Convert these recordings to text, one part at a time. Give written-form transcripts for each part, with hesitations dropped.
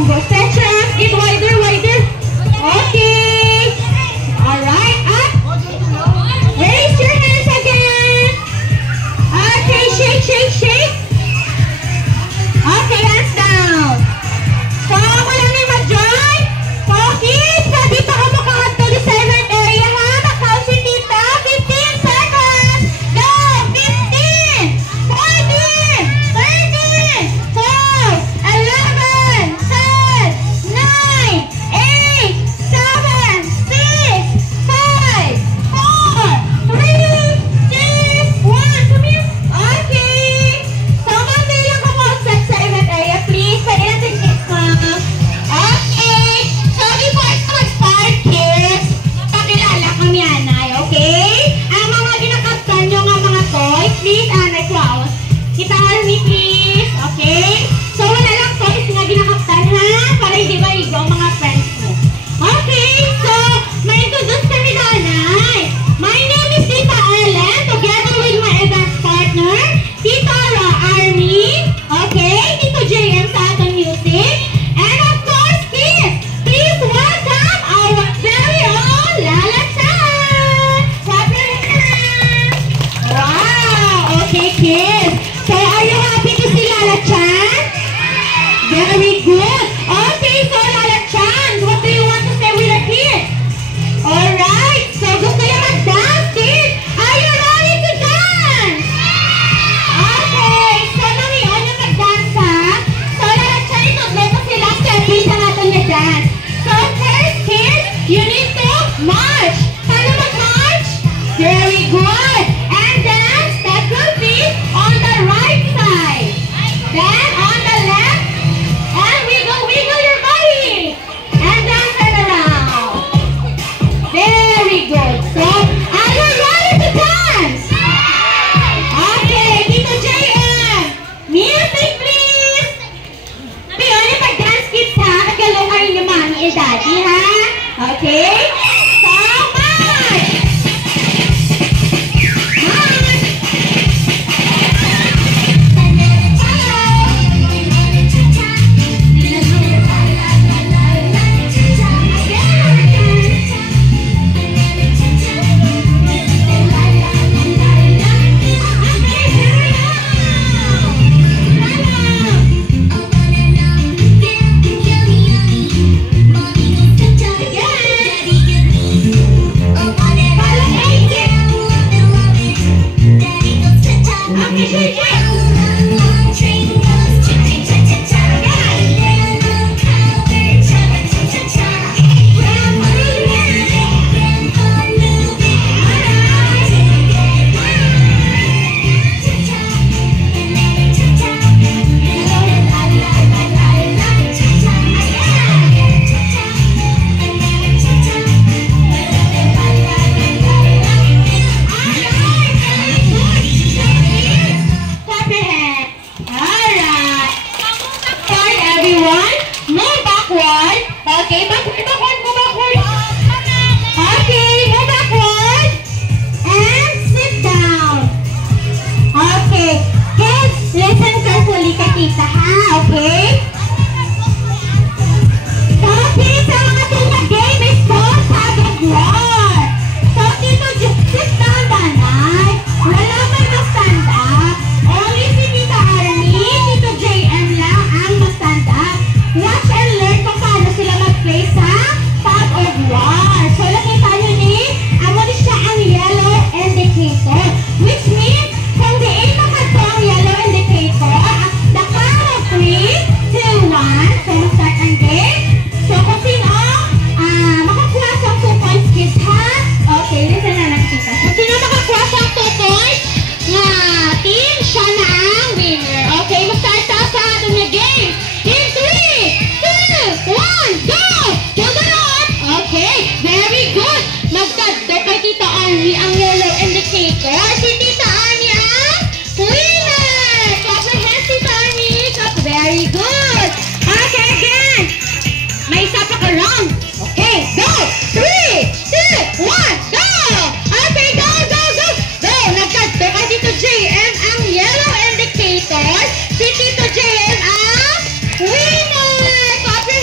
combo. Stretch your arms. Get wider, wider. Okay. Alright, up. Raise your hands again. Okay, shake, shake, shake. Okay, hands down. So, wala na yung mag-join. Focus. So, dito ka makakat to the center area, ha? Mag-count si tita. 15 seconds. Go! 15, 14, 13, 12, 11, 10, 9, 8, 7, 6, 5, 4, 3, 2, 1. Come here. Okay. So, mamaya lang ako set sa event area, please. Pwede natin i-count. Okay. So, before ito mag-start, kids, pakilala kami, Anay, okay? Ang mga ginakaptan nyo nga mga toys, please, Anay, wow. Kitahan me, please. Okay? So, wala lang toys nga ginakaptan, ha? Para hindi maligo ang mga friends mo. Okay, so, may introduce kami na, Anay. My name is Tita Ellen, together with my event partner, Tita Army, okay? Tito JM sa atong music. And of course, kids, please welcome our very own Lala Chan. Clap your hands. Wow, okay, kids. So, are you happy to see Lala Chan? Very good. Okay, so Lala Chan, what do you want to say with the kids? Alright, so gusto niya mag-dance, kids? Are you ready to dance? Okay, so namiyon yung mag-dance, ha? So Lala Chan, itudlay mo sila stepping sa natin niya dance. So first, kids, you need to march. Paano mag-march? Very good. And then, step your feet on the right side. Then, on the left, and wiggle, wiggle your body. And then, turn around. Very good. So, are you ready to dance? Okay, Tito JM. Music, please. Ngayon, yung pag-dance kids, ha? Kagalaw kayo ni Mami and Daddy, ha? Okay? So, march! March! Okay, backward, go backward. Okay, go backward. And sit down. Okay. Kids, listen carefully kay tita, ha? Okay? So, kids, ang mga tuna game is called tag and roar. So, Tito, just sit down, Danay. Wala man mag-stand up. Only si Tita Army, Tito JM lang ang mag-stand up. Watch and learn kung paano sila mag-play sa tag of war. So, nakita nyo ni, amo ni siya ang yellow indicator. Which means, kung diin makato ang yellow indicator, the count of 3, 2, 1. So, mag-start ang game. So, kung sino, makakuha sa 2 points, kids, ha? Okay, listen na lang, tita. Kung sino makakuha sa 2 points, na team, siya na ang winner. Okay, mag-start tayo sa ating na game. In 3, 2, 1, go! To the north! Okay, very good. Mag-start kay Tita Army ang yellow indicator. Si Tita Army ang winner! Clap your hands, Tita Army. Clap, very good. Okay, again. May isa pa ka round. Okay, go! 3, 2, 1, go! Okay, go, go, go! Go! Nag-start kay Tito JM ang yellow indicator. Si Tito JM ang winner! Clap your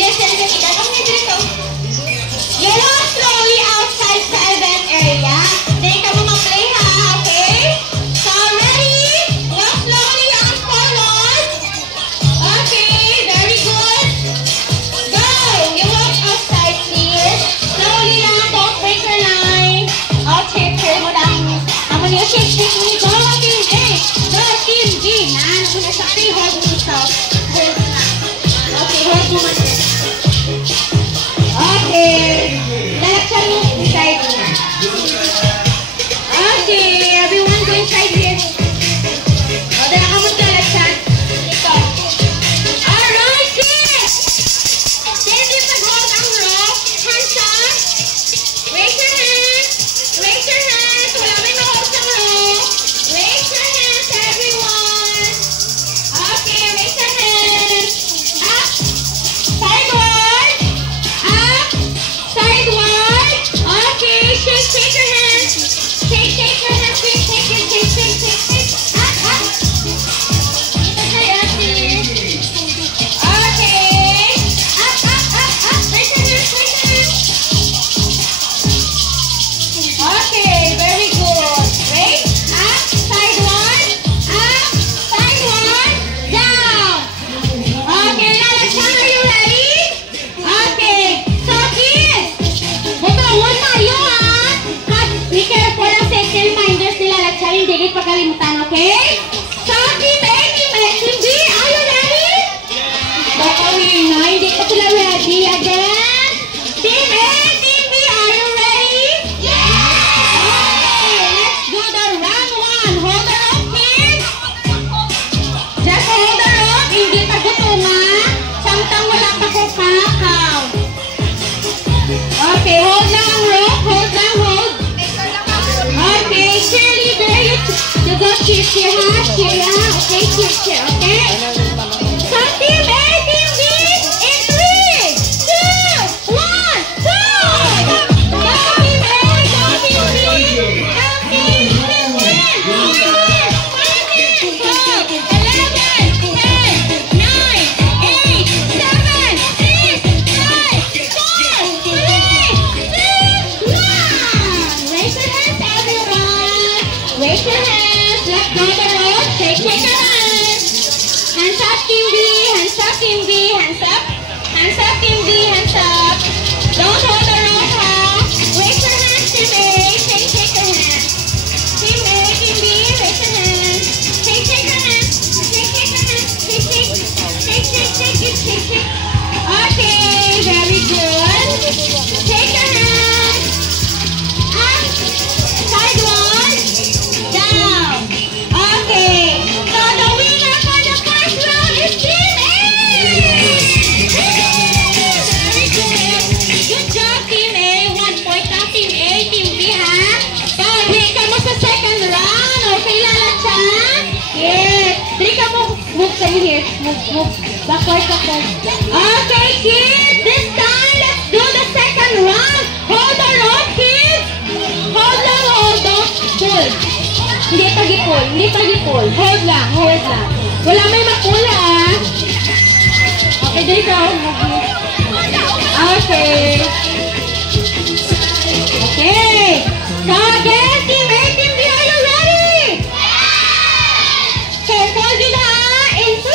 You walk slowly outside sa event area. Then ka mo mag-play ha, okay? So, ready? Walk slowly on forward. Okay, very good. Go! You walk outside, please. Slowly lang, don't break your line. Okay, pray mo lang. Amo niyo, shake me. Go, Team A. Go, Team B. Amo niyo sa free hold mo yourself. Hold mo na. Okay, hold mo man. Okay. Lalaksan mo inside. Okay, everyone go inside here. O, dala ka mo lalaksan. Ito. Alright, kids! Steady pag-hold ang rope. Hands up. Raise your hands. Raise your hands. Wala may ma-hold sa rope. Raise your hands, everyone. Okay, raise your hands. Up. Sideward. Up. Sideward. Okay, shake your hands. Shake your hands. Shake. Up. Ito sa'yo, please. Okay. Up. Raise your hands. Okay, very good. Raise. Up. Sideward. Up. Sideward. Down. Okay, lalaksan. Are you ready? Okay. So, kids, butawon tayo ha. Be careful ang safety reminders nila lalaksan. Hindi git pagkalimutan, okay? So, Team A, Team B, are you ready? Baka na, hindi pa sila ready. Again. Team A, Team B, are you ready? Okay, let's do the round one. Hold the rope, kids. Just hold the rope. Hindi pa gutungan. Samtang wala pa ko count. Okay, hold lang ang rope. Hold. Okay, cheerleader, you go cheer, okay, cheer, okay? So, Team A, Team B, in 3, 2, 1, go! Go, Team A, go, Team B, go, Team B, 11, 10, 9, 8, 7, 6, 5, 4, 3, 2, 1. Raise your hands, everyone. Raise your hands. Let's go the road. Shake your hands. Hands up, Team B. Hands up, Team B. Hands up. Hands up, Team B. Hands up. Don't hold the rope, huh? Raise your hands, Team A. Shake your hands. Team A, Team B. Raise your hands. Shake your hands. Shake your hands. Shake. Okay, very good. Take your hands. Up. Sideward. Down. Okay. So the winner for the first round is Team A. Very good. Good job, Team A. 1 point na Team A, Team B, ha? So, break ka mo sa second round. Okay, lalaksan? Yes. Break ka mo. Move kayo here. Move. Backward. Okay, kids. This time, let's do the second round. Hold the rope, kids. Hold lang, hold. Don't pull. Hindi pag-pull. Hold lang. Wala may mag-pull, ah. Okay, there you go. Okay. So again, Team A, Team B, are you ready? Okay, hold it, ha. In 3,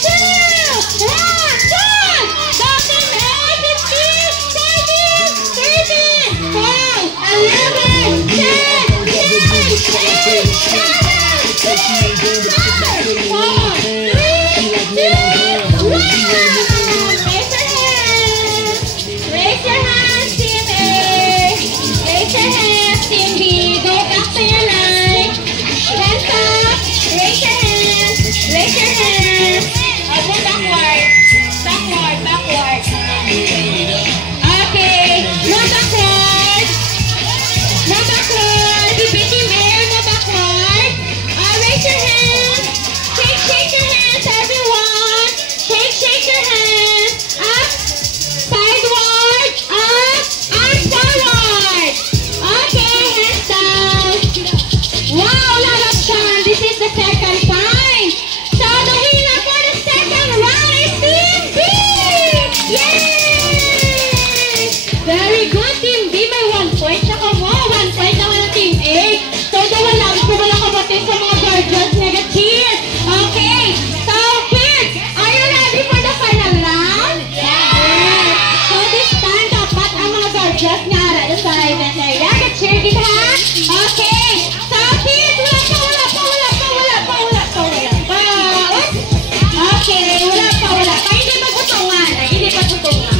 2, 1, go! Go, Team A, Team B, 13, 12, 11, 10, 9, 8, 7, 6, 5, 4, 3, 2, 1. Raise your hands. Yay! Very good, Team B. May 1 point. Tsaka mo, 1 point naman ang Team A. So, dawal lang po wala kapatid sa mga guardians negative. Okay. So, kids, are you ready for the final round? Yes. So, this time, dapat ang mga guardians nga ara sa event area. Get-cheer kita, ha? Okay. So, kids, wala pa. Okay, wala pa. Hindi magputungan. Hindi magputungan.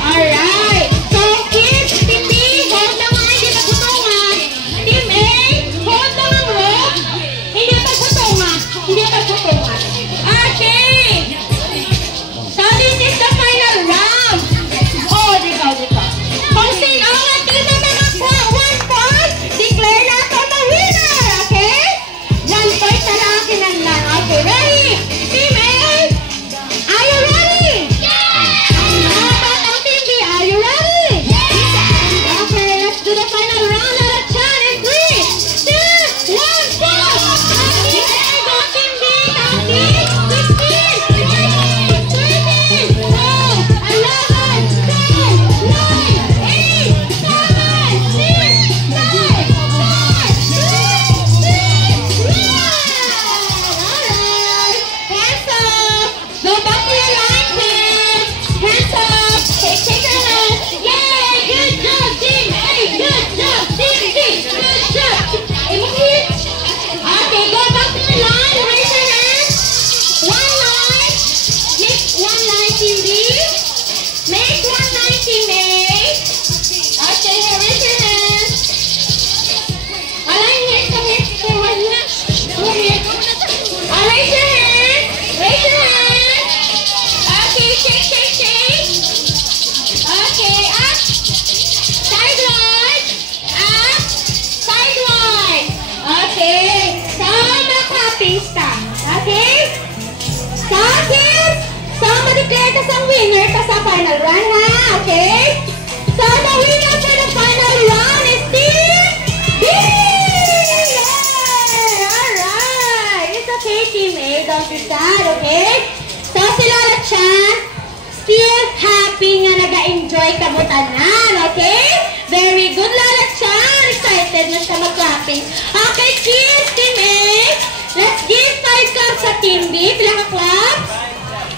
Alright. So, kids, Team B, hold lang nga, hindi magputungan. Team A, hold lang ang rope. Hindi magputungan. Okay. So, this is the final round. Oh, dito. Kung sino ang ating nakakuha 1 point, declare na ito the winner. Okay? 1 point na lang kinanglan. Okay, ready? Team A, are you ready? Yeah! How about ang Team B? Are you ready? Yeah! Okay, let's do the final round. Let us chant in 3, 2, 1, go! Okay, go Team B. Happy? 16, 13, 12, 11, 10, 9, 8, 7, 6, 5, 4, 3, 2, 1. Alright. Hands up. Go back to your line, kids. Hands up. Shake your hands. Yay! Good job, Team A. Good job, Team B. Good job. Okay, go back to your line. Raise your hands. 1 line. Make 1 line, Team B. Make 1 line, Team A. Okay, raise your hands. Align here. Come here. Come here. Raise your hand. Raise your hand. Okay, shake. Okay, up. Sideward. Up. Sideward. Okay. Sama clapping stop. Okay? So, kids, ma-declare ka sa winner ka sa final round, ha? Okay? So, the winner for the final round is Team B! Alright! It's okay, Team A. Don't be sad, okay? So, si Lola Chan, still happy nga nag-enjoy kabutanan, okay? Very good, Lola Chan. Excited na siya mag-clapping. Okay, kids, Team A. Let's give 5 claps sa Team B. Pila ka claps?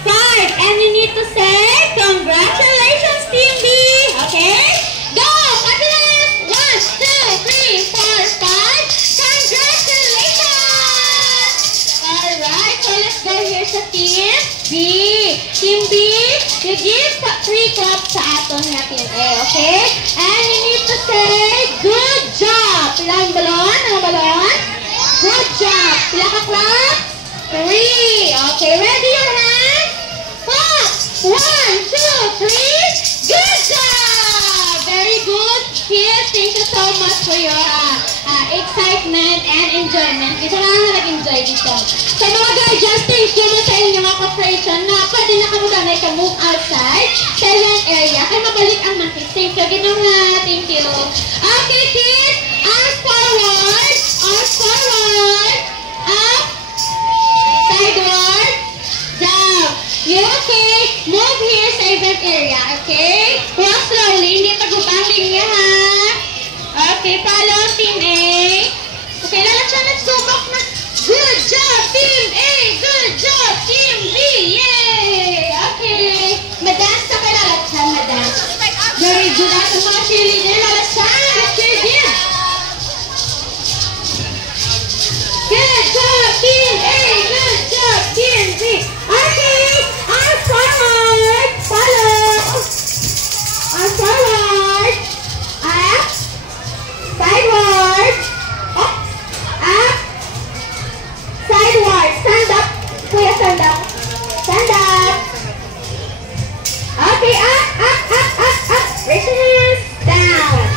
5. And you need to say, congratulations, Team B. Okay? Go! Fabulous! 1, 2, 3, 4, 5. Congratulations! Alright, so let's go here sa Team B. Team B, you give 3 claps sa aton nga Team A, okay? And you need to say, good job! Pila ang balon? Ang balon? Good job! Pila ka clap? 3. Okay, ready your hands? Clap! 1, 2, 3. Good job! Very good. Kids, thank you so much for your excitement and enjoyment. Kita na nag-enjoy dito. Sa mga guardians, thank you mo sa inyong cooperation na pwede na kamuganay ka move outside sa event area. Kaya mabalik ang makis. Thank you. Ginawa. Thank you. Okay, kids. Arms forward. Arms forward. Up. Sideward. Down. You okay? Move here sa event area. Okay? Walk slowly. Hindi pag-upangin niya, ha? Okay, follow Team A. Okay, let's go back na. Good job, Team A! Good job, Team B! Yay! Okay. Madance ka kay Lalatsan, madance. Very good at mga cheerleader. Lalatsan, let's cheer din. Good job, Team A! Good job, Team B! Okay, arms forward. Follow. Arms forward. Up. Sideward. Up. Up. Sideward. Stand up. Kuya, stand up. Stand up. Okay, up. Raise your hands. Down.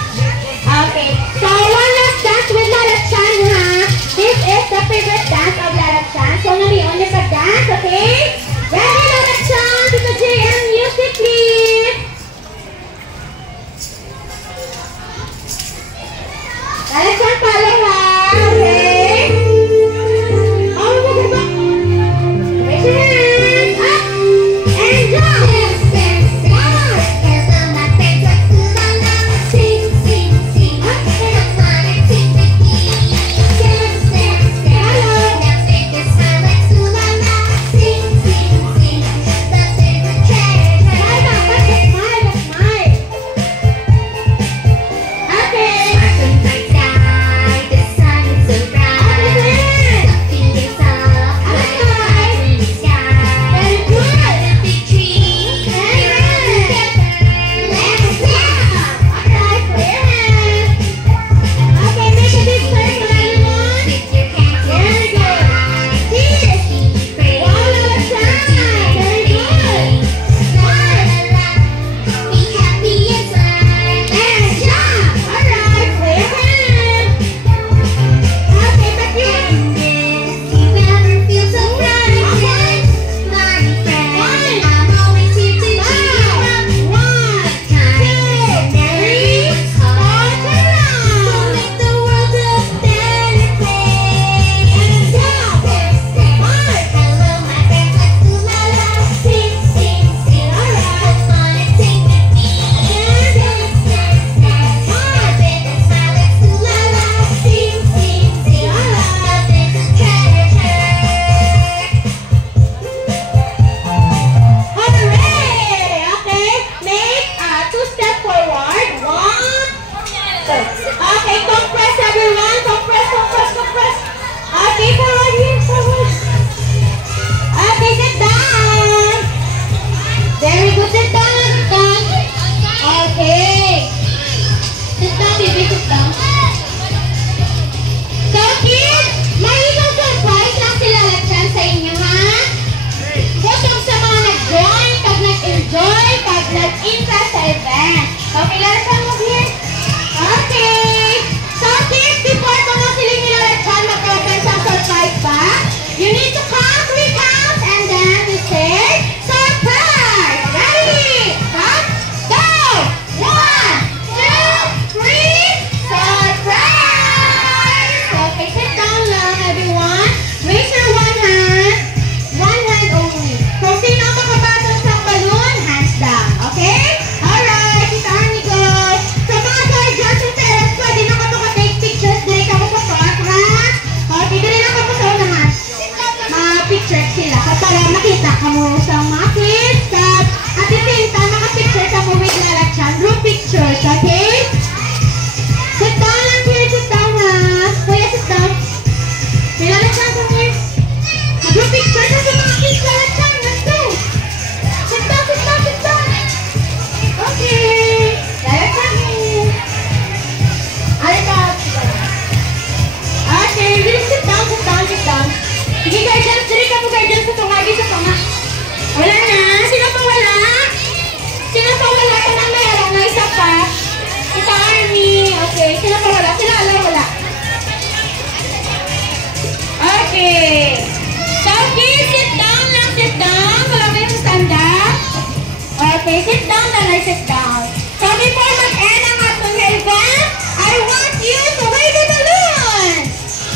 Okay, sit down, Nanay, sit down. So before mag-end ang ating event, I want you to wave the balloon.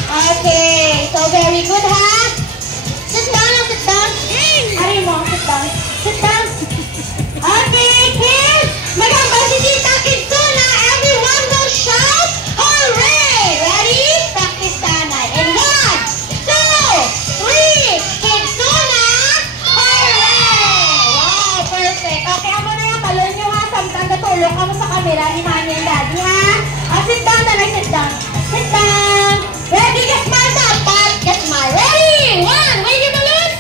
Okay, so very good, ha? Sit down, sit down. Ari mo, sit down. Sit down. Okay, kids. Magambal si Tita Kidsuna. Everyone will shout, hooray! Ready? Practice tanay. In 1, 2, 3. Kidsuna, hooray! Wow, perfect. Okay, amo na yung talon nyo, ha? Samtang natulog ka mo sa camera ni Mami and Daddy, ha? Sit down, Nanay, sit down. Sit down. Ready? Get smile dapat. Get smile. Ready? 1, wave your balloon.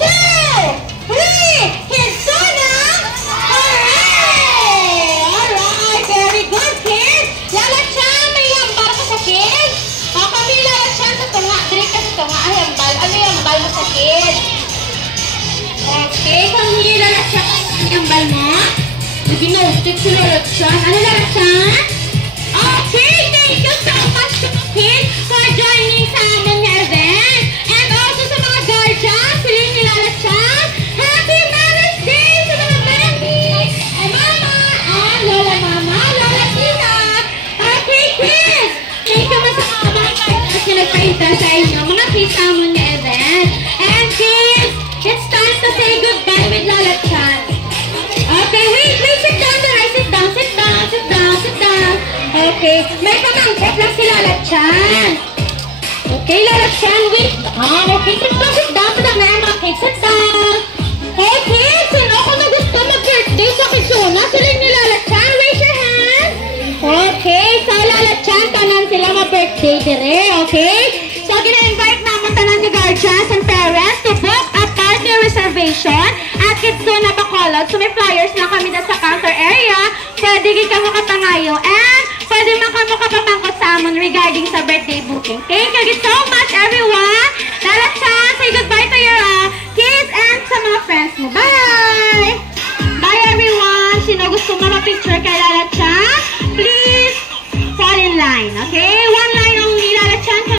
2, 3. Kidsuna, hooray! Alright, very good, kids. Lalatsan, may hambal ka sa kids. Kami lalatsan sa tunga. Diri ka sa tunga. Ay, hambal. Ano yung hambal mo sa kids? Okay, kung hindi lalatsan ka sa hambal mo, ginautik si lalatsan. Ano lalatsan? Okay, thank you so much, kids, for joining sa aming event. And also sa mga guardians, sila yung nilalatsan. Happy Mother's Day sa mga babies! Ay, Mama! And Lola Mama, Lola Tina! Okay, kids! Thank you sa mga guardians na nagpainta sa inyo, mga kids sa aming event. And kids, it's time to say goodbye with Lola Chan. Okay, wait, sit down, Daray, sit down, sit down, sit down, sit down. Okay, may pamangkot lang si Lola Chan. Okay, Lola Chan, wait. Okay, sit down, padag na yan mga kids, sit down. Hey kids, sino ako na gusto mag-birthday sa Kidsuna? Sila ni Lola Chan, raise your hand. Okay, so Lola Chan, tanan sila mag-birthday dire, okay? So, gina-invite naman tanan ni guardians and parents to book a party reservation at Kidsuna Bacolod. So, may flyers lang kami sa counter area. Pwede ka mo katangayo and pwede man ka mo kapamangkot sa amon regarding sa birthday booking. Okay? Thank you so much, everyone. Lola Chan, say goodbye to your kids and sa mga friends mo. Bye!